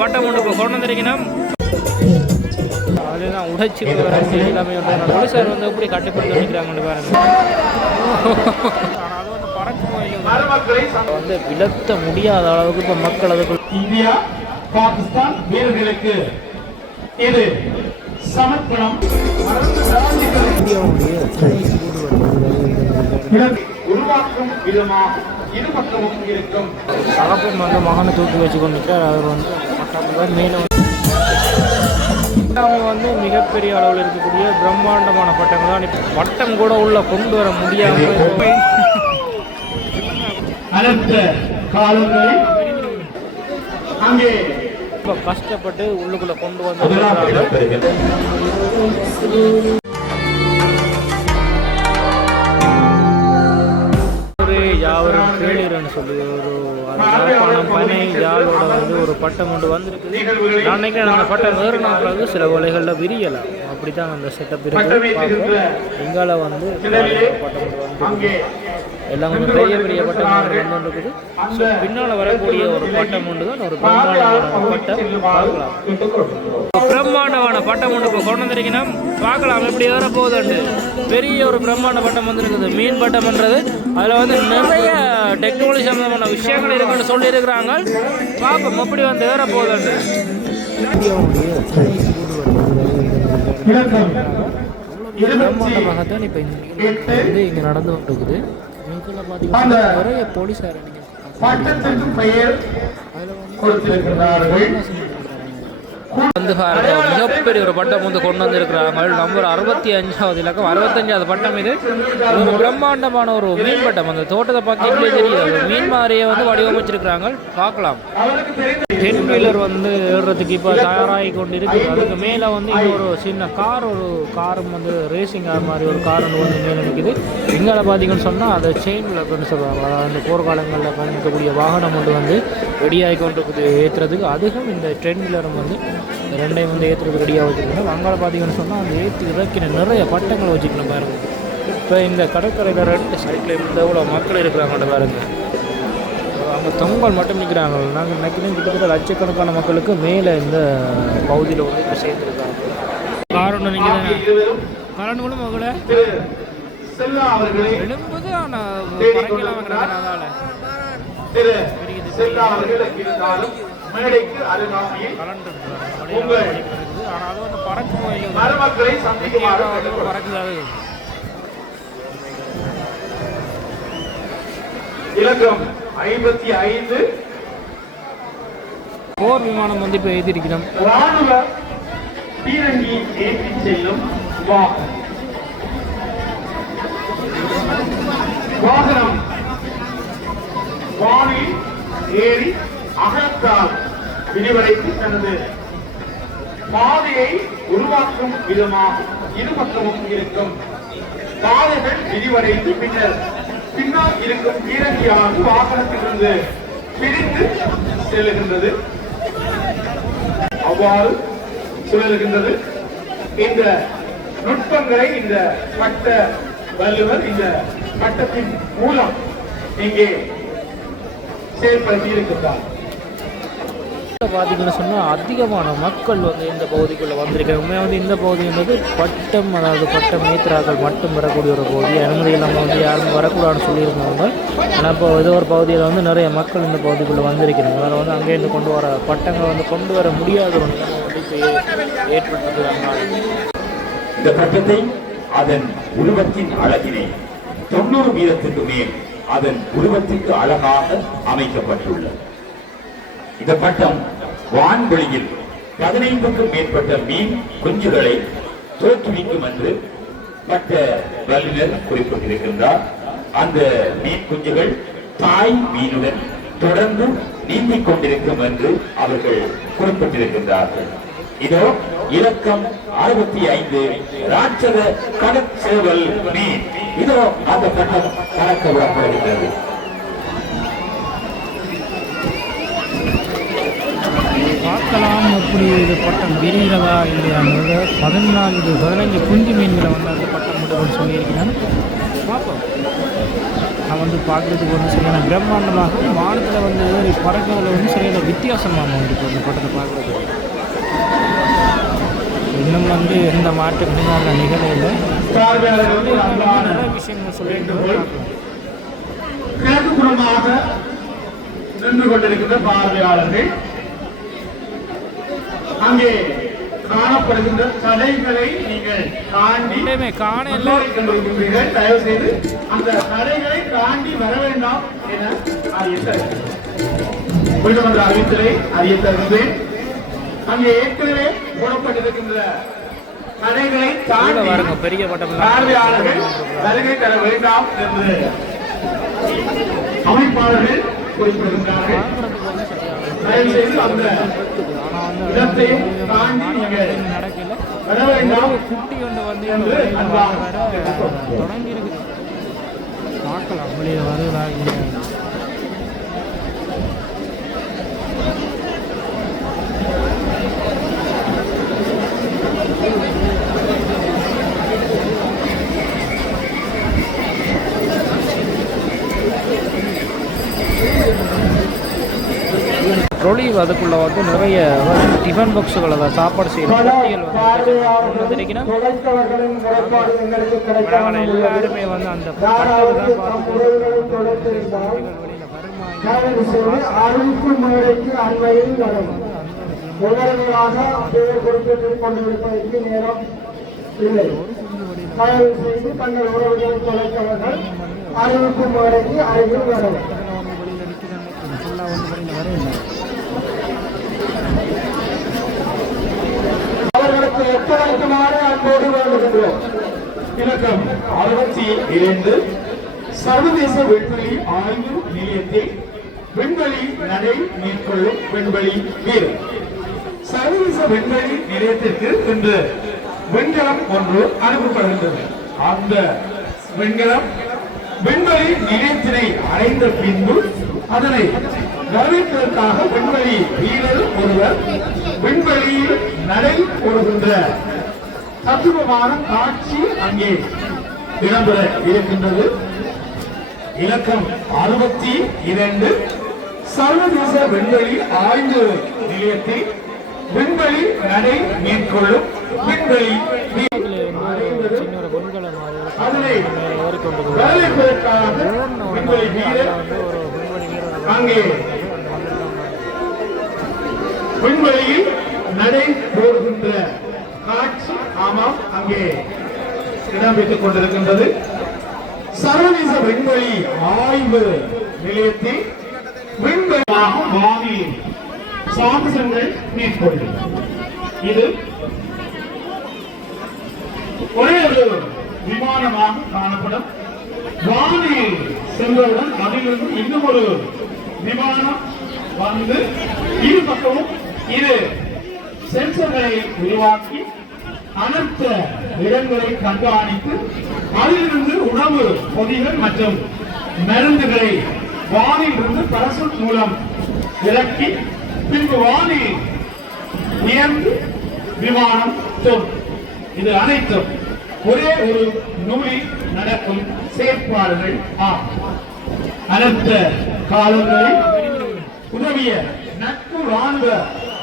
பட்டம் ஒன்று கொண்டு வந்திருக்கணும். அதுதான் உடைச்சி எல்லாமே வந்து போலீஸார் வந்து எப்படி கட்டுப்படுத்தி வைக்கிறாங்கன்னு பாருங்க. வந்து விலத்த முடியாத அளவுக்கு இப்போ மக்கள் அதுக்குள்ள இந்தியா பாகிஸ்தான் வீரர்களுக்கு இது சமர்ப்பணம். உருவாக்கும் விதமா இரு பக்கமும் இருக்கும். தகப்பன் வந்து மகனை தூக்கி வச்சு கொண்டு நிற்கிறார் அவர் வந்து பட்டத்தில் மேலே வந்து வந்து மிகப்பெரிய அளவில் இருக்கக்கூடிய பிரம்மாண்டமான பட்டங்கள் தான். இப்போ பட்டம் கூட உள்ள கொண்டு வர அங்கே ரொம்ப கஷ்டப்பட்டு உள்ளுக்குள்ள கொண்டு வந்து ஒரு யாவரும் கேளீரன்னு சொல்லி ஒரு யாழ்ப்பாணம் பனை யாழோட வந்து ஒரு பட்டம் கொண்டு வந்திருக்குது நான் நினைக்கிறேன் அந்த பட்டம் பிறகு சில கொலைகளில் விரியலாம். அப்படித்தான் அந்த செட்டப் இருக்கு. பார்ப்போம். இங்கால வந்து பட்டம் கொண்டு வந்து எல்லாம் கொஞ்சம் பெரிய பெரிய பட்டம் வந்து வந்து இருக்குது ஸோ பின்னால் வரக்கூடிய ஒரு பட்டம் ஒன்று தான் ஒரு பிரம்மாண்டமான பட்டம். பார்க்கலாம். பிரம்மாண்டமான பட்டம் ஒன்று இப்போ கொண்டு வந்திருக்கணும் பார்க்கலாம். எப்படி ஏற போகுதுண்டு பெரிய ஒரு பிரம்மாண்ட பட்டம் வந்திருக்குது. மீன் பட்டம்ன்றது அதில் வந்து நிறைய டெக்னாலஜி சம்மந்தமான விஷயங்கள் இருக்குன்னு சொல்லியிருக்கிறாங்க. பார்ப்போம் எப்படி வந்து ஏற இருபத்தி பிரம்மாண்டமாகத்தான் இப்போ வந்து இங்கே நடந்து கொண்டிருக்குது. இதில் பார்த்தீங்கன்னா நிறைய போலீஸார் பெயர் கொடுத்திருக்கிறார்கள். வந்து பாருங்க மிகப்பெரிய ஒரு பட்டம் வந்து கொண்டு வந்திருக்கிறாங்க நம்பர் அறுபத்தி அஞ்சாவது இலக்கம். அறுபத்தஞ்சாவது பட்டம் இது. ஒரு பிரம்மாண்டமான ஒரு மீன் பட்டம். அந்த தோட்டத்தை பார்க்கலே தெரியுது? மீன் மாதிரியே வந்து வடிவமைச்சிருக்கிறாங்க. பார்க்கலாம். டென் வீலர் வந்து ஏறுறதுக்கு இப்போ தயாராகி கொண்டு இருக்குது அதுக்கு மேலே வந்து இது ஒரு சின்ன கார் ஒரு காரும் வந்து ரேசிங் கார் மாதிரி ஒரு கார் ஒன்று வந்து மேலே நிற்குது இங்கே பார்த்தீங்கன்னு சொன்னால் அதை செயின் கொண்டு சொல்லுவாங்க அதாவது அந்த போர்க்காலங்களில் பயணிக்கக்கூடிய வாகனம் ஒன்று வந்து ரெடியாகி கொண்டு ஏற்றுறதுக்கு அதுவும் இந்த டென் வீலரும் வந்து ரெண்டையும் வந்து ஏற்றுறதுக்கு ரெடியாக வச்சுருக்கணும் அங்கால பார்த்தீங்கன்னு சொன்னால் அந்த ஏற்றி இறக்கின நிறைய பட்டங்களை வச்சுக்கணும் பாருங்க. இப்போ இந்த கடற்கரையில் ரெண்டு சைடில் இருந்து எவ்வளோ மக்கள் இருக்கிறாங்கன்னு பாருங்க. அங்கே தொங்கல் மட்டும் நிற்கிறாங்க நாங்கள் நினைக்கிறேன் கிட்டத்தட்ட லட்சக்கணக்கான மக்களுக்கு மேலே இந்த பகுதியில் வந்து இப்போ சேர்த்துருக்காங்க காரணம் நீங்கள் இருவரும் கரண்ட் மகள. திரு செல்லா அவர்களை. எழும்புது ஆனால் பறக்கலாம் அதனால் மேடைக்கு அருகாமையில் உங்கள் மருமக்களை சந்திக்குமாறு இலக்கம் ஐம்பத்தி ஐந்து. போர் விமானம் வந்து இப்போ எழுதியிருக்கிறோம் ராணுவ பீரங்கி ஏற்றி செல்லும் வாகனம். வாகனம் வானில் ஏறி அகலத்தால் விரிவடைத்து தனது பாதையை உருவாக்கும் விதமாக இருபக்கமும் இருக்கும். பாதைகள் விரிவடைந்து பின்னர் பின்னால் இருக்கும் பீரங்கியானது வாகனத்திலிருந்து பிரிந்து செல்லுகின்றது. அவ்வாறு சுழலுகின்றது. இந்த நுட்பங்களை இந்த பட்ட வல்லுவர் இந்த பட்டத்தின் மூலம் இங்கே செயல்படுத்தி இருக்கின்றார். பார்த்தீங்கன்னு சொன்னால் அதிகமான மக்கள் வந்து இந்த பகுதிக்குள்ளே வந்திருக்காங்க. உண்மையாக வந்து இந்த பகுதி என்பது பட்டம் அதாவது பட்டம் மேத்திராக்கள் மட்டும் வரக்கூடிய ஒரு பகுதி. அனுமதி இல்லாமல் வந்து யாரும் வரக்கூடாதுன்னு சொல்லியிருந்தாங்க ஆனால் இப்போ ஏதோ ஒரு பகுதியில் வந்து நிறைய மக்கள் இந்த பகுதிக்குள்ளே வந்திருக்கிறாங்க. அதனால் வந்து அங்கேருந்து கொண்டு வர பட்டங்களை வந்து கொண்டு வர முடியாத ஒரு நிலைமை வந்து ஏற்பட்டிருக்கிறாங்க. இந்த பட்டத்தை அதன் உருவத்தின் அழகினை தொண்ணூறு வீதத்துக்கு மேல் அதன் உருவத்திற்கு அழகாக அமைக்கப்பட்டுள்ளது. இந்த பட்டம் வான்வெளியில் பதினைந்துக்கும் மேற்பட்ட மீன் குஞ்சுகளை தோற்றுவிக்கும் என்று மற்ற வல்லுநர் குறிப்பிட்டிருக்கின்றார். அந்த மீன் குஞ்சுகள் தாய் மீனுடன் தொடர்ந்து நீந்திக் கொண்டிருக்கும் என்று அவர்கள் குறிப்பிட்டிருக்கின்றார்கள். இதோ இலக்கம் அறுபத்தி ஐந்து ராட்சத கடற்சேவல் மீன். இதோ அந்த கட்டம் கலக்க விடப்படுகின்றது பார்க்கலாம் எப்படி இது பட்டம் விரிகிறதா இல்லையாங்கிறத பதினாலு பதினஞ்சு குஞ்சு மீன்களை வந்து அந்த பட்டம் மட்டும் சொல்லியிருக்கிறாங்க பார்ப்போம். நான் வந்து பார்க்குறதுக்கு வந்து சரியான பிரம்மாண்டமாக வானத்தில் வந்து பறக்கிறதுல வந்து சரியான வித்தியாசமாக இருக்குது அந்த பட்டத்தை பார்க்குறதுக்கு. இன்னும் வந்து எந்த மாற்றமும் அந்த நிகழையில் இல்லை. வந்து நிறைய விஷயங்கள் சொல்லிட்டு கிழக்கு புறமாக நின்று கொண்டிருக்கின்ற பார்வையாளர்கள் அங்கே காணப்படுகின்ற தடைகளை நீங்கள் தாண்டி ரெண்டுமே காண இல்லை. முன்னேறி கொண்டிருக்கின்றீர்கள் தயவு செய்து அந்த தடைகளை தாண்டி வர வேண்டாம் என அறிவித்தார் உயர்நீதிமன்ற அறிவித்தலை அறிவித்திருந்தேன் அங்கே ஏற்கனவே போடப்பட்டிருக்கின்ற தடைகளை தாண்டி பாருங்க பெரிய பார்வையாளர்கள் வருகை தர வேண்டாம் என்று அமைப்பாளர்கள் குறிப்பிடுகின்றார்கள். தயவு செய்து அந்த இடத்தையும் தாண்டி நடக்கல வர வேண்டாம் குட்டி ஒன்று வந்து வர தொடங்கி இருக்குது பார்க்கலாம். வெளியில் ட்ரொலி அதுக்குள்ள வந்து நிறைய டிஃபன் பாக்ஸுகள் அதை சாப்பாடு வந்து வந்திருக்கீங்கன்னா கிடைக்காமல் எல்லாருமே வந்து அந்த உடனடியாக பெயர் குறிப்பிட்டுக் கொண்டிருப்பதற்கு நேரம் இல்லை. தயவு செய்து தங்கள் உறவுகளை தொலைத்தவர்கள் அறிவிப்பு மேடைக்கு அருகில் வரும் வந்து வெளியில் நிற்கிறாங்க ஃபுல்லாக வந்து வெளியில் வரையில்லை அவர்களுக்கு ஒத்துழைக்குமாறு அன்போடு வேண்டுகின்றோம். இலக்கம் அறுபத்தி இரண்டு சர்வதேச விண்வெளி ஆய்வு நிலையத்தில் விண்வெளி நடை மேற்கொள்ளும் விண்வெளி வீரர் சர்வதேச விண்வெளி நிலையத்திற்கு இன்று விண்கலம் ஒன்று அனுப்பப்படுகின்றது. அந்த விண்கலம் விண்வெளி நிலையத்தினை அடைந்த பின்பு அதனை கவனிப்பதற்காக விண்வெளி அற்புதமான காட்சி அங்கே இடம்பெற இருக்கின்றது. இலக்கம் அறுபத்தி இரண்டு. சர்வதேச விண்வெளி ஆய்வு நிலையத்தில் விண்வெளி நடை மேற்கொள்ளும் விண்வெளி அங்கே விண்வெளியில் சின்ன ஒரு பொன்கலை மாதிரி அதனை மேலே ஏறிக்கொண்டு வரவேற்பதற்காக ஓடணும் விண்வெளி வீரர் வந்து ஒரு விண்வெளி வீரர் அங்கே விண்வெளியில் நடை போடுகின்ற காட்சி இங்கே அங்கே இடம்பெற்றுக் கொண்டிருக்கின்றது. சர்வதேச விண்வெளி ஆய்வு நிலையத்தில் விண்வெளியாக வானில் சாம்சங்கள் மேற்கொள்கிறது இது ஒரே ஒரு விமானமாக காணப்படும். வானில் சென்றவுடன் அதிலிருந்து இன்னும் ஒரு விமானம் வந்து இரு பக்கமும் இது சென்சர்களை உருவாக்கி அனைத்த இடங்களை கண்காணித்து அதிலிருந்து உணவு பொதிகள் மற்றும் மருந்துகளை வானிலிருந்து பரசல் மூலம் இறக்கி பின்பு வானில் உயர்ந்து விமானம் தோன்றும். இது அனைத்தும் ஒரே ஒரு நூலில் நடக்கும் செயற்பாடுகள் ஆகும். அனைத்த காலங்களில் உதவிய நட்பு ராணுவ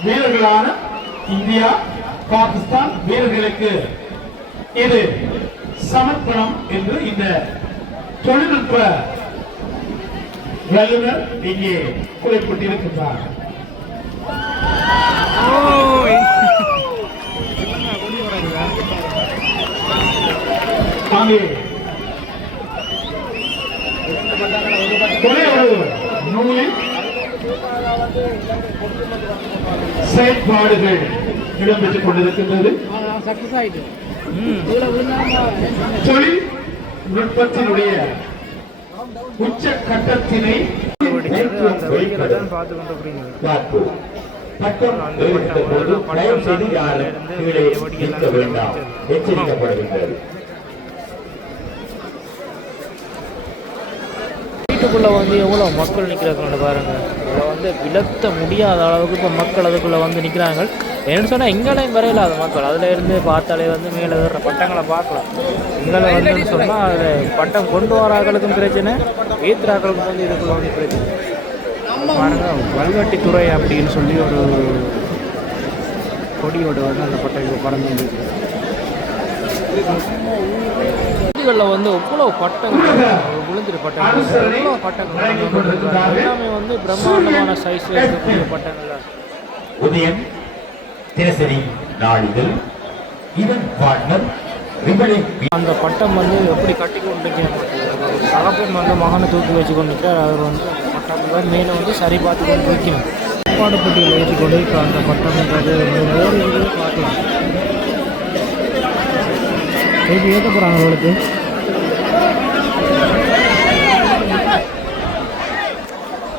வீரர்களான இந்தியா பாகிஸ்தான் வீரர்களுக்கு இது சமர்ப்பணம் என்று இந்த தொழில்நுட்ப வல்லுநர் இங்கே குறிப்பிட்டிருக்கின்றார். அங்கே ஒரே ஒரு நூலில் செயற்பாடுகள் இடம்பெற்றுக் கொண்டிருக்கின்றது. சக்சஸ் தொழில் நுட்பத்தினுடைய உச்ச கட்டத்தினை பட்டம் வெளியிட்ட போது தயவு செய்து யாரும் கீழே நிற்க வேண்டாம். எச்சரிக்கப்படுகின்றது. அதுக்குள்ளே வந்து எவ்வளோ மக்கள் நிற்கிறாங்க பாருங்கள் இதில் வந்து விலத்த முடியாத அளவுக்கு இப்போ மக்கள் அதுக்குள்ளே வந்து நிற்கிறாங்க என்னென்னு சொன்னால் எங்களையும் வரையில அது மக்கள். அதில் இருந்து பார்த்தாலே வந்து மேலே வர்ற பட்டங்களை பார்க்கலாம். எங்களை வந்துன்னு சொன்னால் அதில் பட்டம் கொண்டு வராக்களுக்கும் பிரச்சனை ஏத்துறாக்களுக்கும் வந்து இதுக்குள்ளே வந்து பிரச்சனை. பாருங்க வல்வெட்டித்துறை அப்படின்னு சொல்லி ஒரு கொடியோடு வந்து அந்த பட்டம் இப்போ பறந்து இதுகளில் வந்து எவ்வளோ பட்டங்கள் விழுந்துரு பட்டங்கள் எவ்வளோ பட்டங்கள் எல்லாமே வந்து பிரம்மாண்டமான சைஸில் இருக்கக்கூடிய பட்டங்கள் உதயம் தினசரி நாளிதழ் இதன் பார்ட்னர் அந்த பட்டம் வந்து எப்படி கட்டி கொண்டு தகப்பன் வந்து மகனை தூக்கி வச்சு கொண்டு நிற்கிறார் அவர் வந்து பட்டத்தில் மேலே வந்து சரி பார்த்து கொண்டு வைக்கணும் சாப்பாடு பெட்டியில் ஏற்றி கொண்டு இப்போ அந்த பட்டம்ன்றது இதுலேயே பார்க்கலாம். இது ஏற்ற போகிறாங்க அவளுக்கு.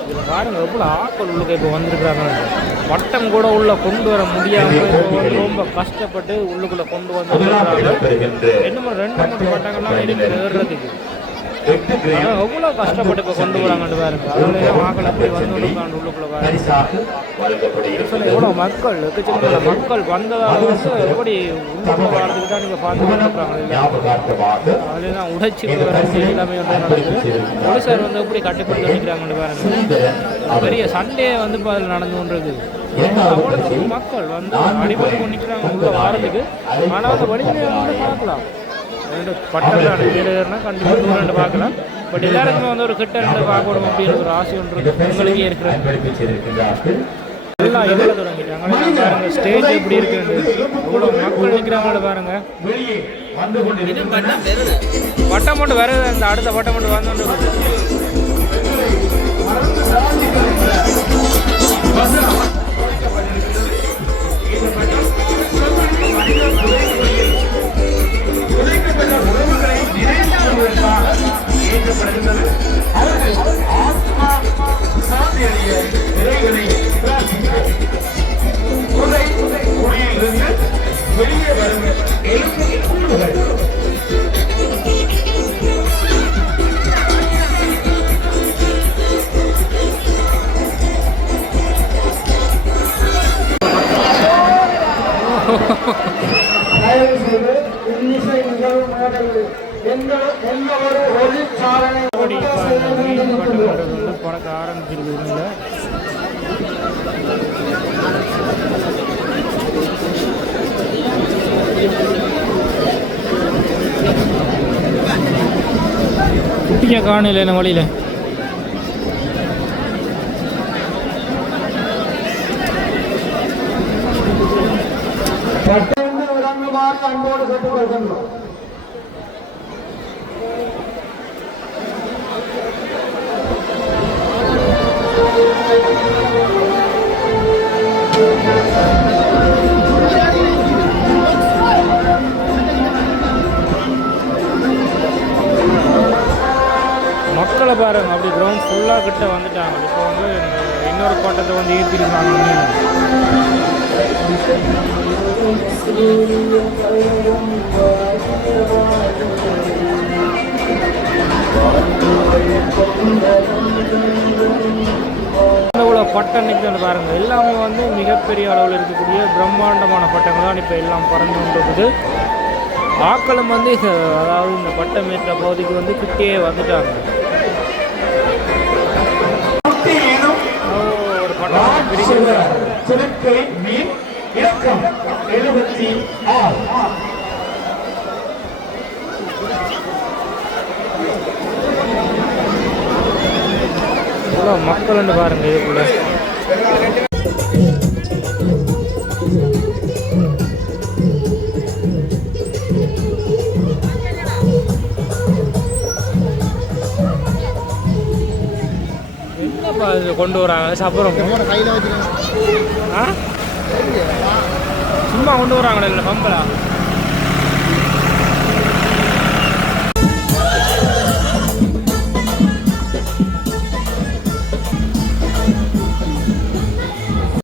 இதில் பாருங்க எவ்வளோ ஆக்கள் உள்ளுக்கு இப்போ வந்திருக்கிறாங்க. பட்டம் கூட உள்ள கொண்டு வர முடியாமல் இப்போ ரொம்ப கஷ்டப்பட்டு உள்ளுக்குள்ளே கொண்டு வந்து என்னமோ ரெண்டு மூணு பட்டங்கள்லாம் இருக்குது ஏறுறதுக்கு. ஆனால் எவ்வளோ கஷ்டப்பட்டு இப்போ கொண்டு வராங்கன்னு பாருங்க. அதுலேயே ஆக்கள் அப்படி வந்து உள்ளுக்குள்ள பாருங்க எவ்வளோ மக்கள் எக்கச்சக்கமான மக்கள் வந்ததால் வந்து எப்படி உள்ளுக்குள்ள வரதுக்கு தான் நீங்கள் பார்த்து கொண்டிருக்காங்க இல்லை ஞாபகார்த்தமாக அதுலேயே தான் உடைச்சி எல்லாமே வந்து நடக்குது. போலீஸார் வந்து எப்படி கட்டுப்படுத்தி நிற்கிறாங்கன்னு பாருங்க. பெரிய சண்டே வந்து இப்போ அதில் நடந்து கொண்டிருக்கு. இரண்டாவது அவ்வளோ பரிசில் மக்கள் வந்து அடிபட்டு நிற்கிறாங்க உள்ள வாரத்துக்கு ஆனால் அந்த வழியிலே வந்து பார்க்கலாம். ஏறுனா கண்டிப்பாக தூரம் ரெண்டு பார்க்கலாம். பட் எல்லாருக்குமே வந்து ஒரு கிட்ட ரெண்டு பார்க்கணும் அப்படின்னு ஒரு ஆசை ஒன்று இருக்கு. உங்களுக்கே இருக்கிற எல்லாம் தொடங்கிட்டாங்க? எல்லாம் பாருங்க ஸ்டேஜ் எப்படி இருக்கு இவ்வளோ மக்கள் நிற்கிறாங்கள பாருங்க. வெளியே வந்து கொண்டிருக்கின்றன பட்டம் மட்டும் வேற அந்த அடுத்த பட்டம் மட்டும் வந்து Yeah. பறக்க ஆரம்பிச்சிருக்குதுங்க குட்டியை காணல என்ன வழியில்? விளங்குமாறு அன்போடு கேட்டுக்கொள்கின்றோம். மக்களை பாருங்க. அப்படி கிரவுண்ட் ஃபுல்லாக கிட்ட வந்துட்டாங்க. இப்போ வந்து இன்னொரு பட்டத்தை வந்து ஏற்றிருக்காங்க இவ்வளோ பட்டம் நிற்கிறது பாருங்க. எல்லாமே வந்து மிகப்பெரிய அளவில் இருக்கக்கூடிய பிரம்மாண்டமான பட்டங்கள் தான் இப்போ எல்லாம் பறந்து கொண்டிருக்குது. ஆக்களும் வந்து அதாவது இந்த பட்டம் ஏற்ற பகுதிக்கு வந்து கிட்டே வந்துட்டாங்க. பட்டம் மீன் இலக்கம் எழுபத்தி ஆறு. பாருங்க இதுக்குள்ள. இது கொண்டு வராங்க. சப்பரம் ஆ? சும்மா கொண்டு வராங்களே இல்லை பம்பலா